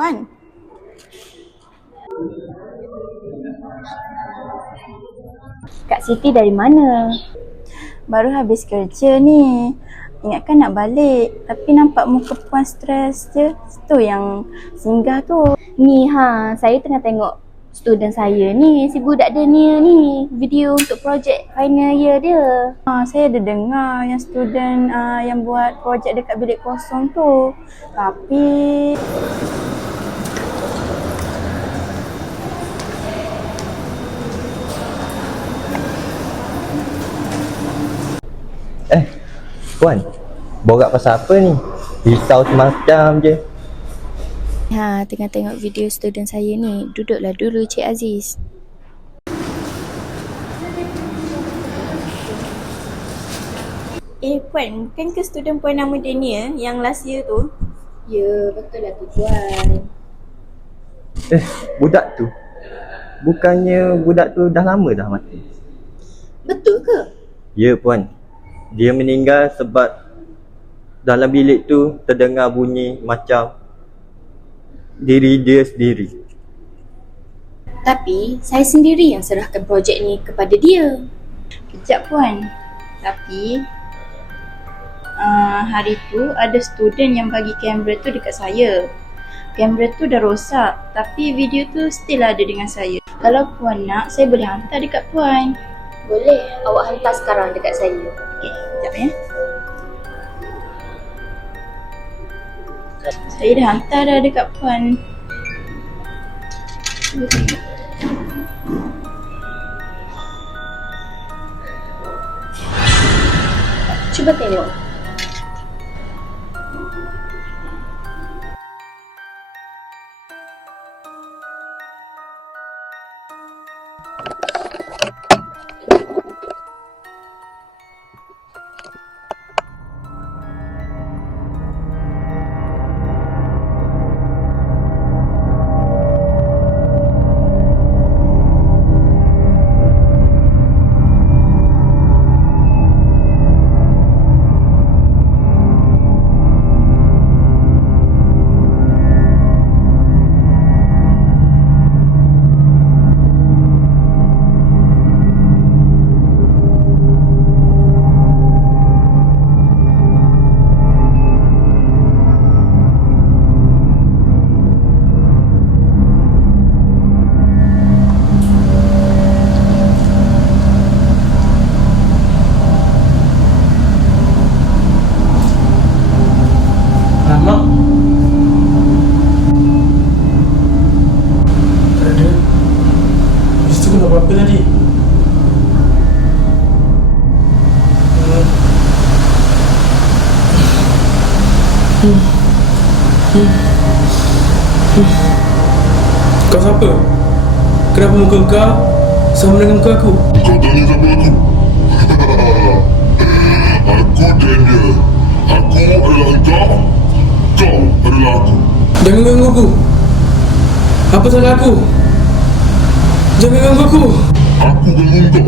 Puan. Kak Siti dari mana? Baru habis kerja ni. Ingatkan nak balik, tapi nampak muka Puan stres je. Tu yang singgah tu. Ni saya tengah tengok student saya ni, si budak dia ni video untuk projek final year dia. Saya ada dengar yang student yang buat projek dekat bilik kosong tu. Tapi Puan, borak pasal apa ni? Risau semacam je. Tengah tengok video student saya ni. Duduklah dulu Cik Aziz. Puan, bukan ke student Puan nama Daniel yang last year tu? Ya, betul lah tu Puan. Budak tu? Bukannya budak tu dah lama dah mati? Betul ke? Ya Puan, dia meninggal sebab dalam bilik tu terdengar bunyi macam diri dia sendiri. Tapi saya sendiri yang serahkan projek ni kepada dia. Kejap Puan. Tapi hari tu ada student yang bagi kamera tu dekat saya. Kamera tu dah rosak, tapi video tu still ada dengan saya. Kalau Puan nak, saya boleh hantar dekat Puan. Boleh, awak hantar sekarang dekat saya. Okey, sekejap ya. Saya dah hantar dah dekat Puan. Cuba tengok. Cuba tengok. Mak? Tak ada. Habis tu kena buat apa tadi? Kau siapa? Kenapa muka kau sama dengan muka aku? Kau tanya siapa aku? Aku Daniel. Aku adalah kau. Kau adalah aku. Jangan ganggu aku. Apa salah aku? Jangan ganggu aku. Aku ganggu kau.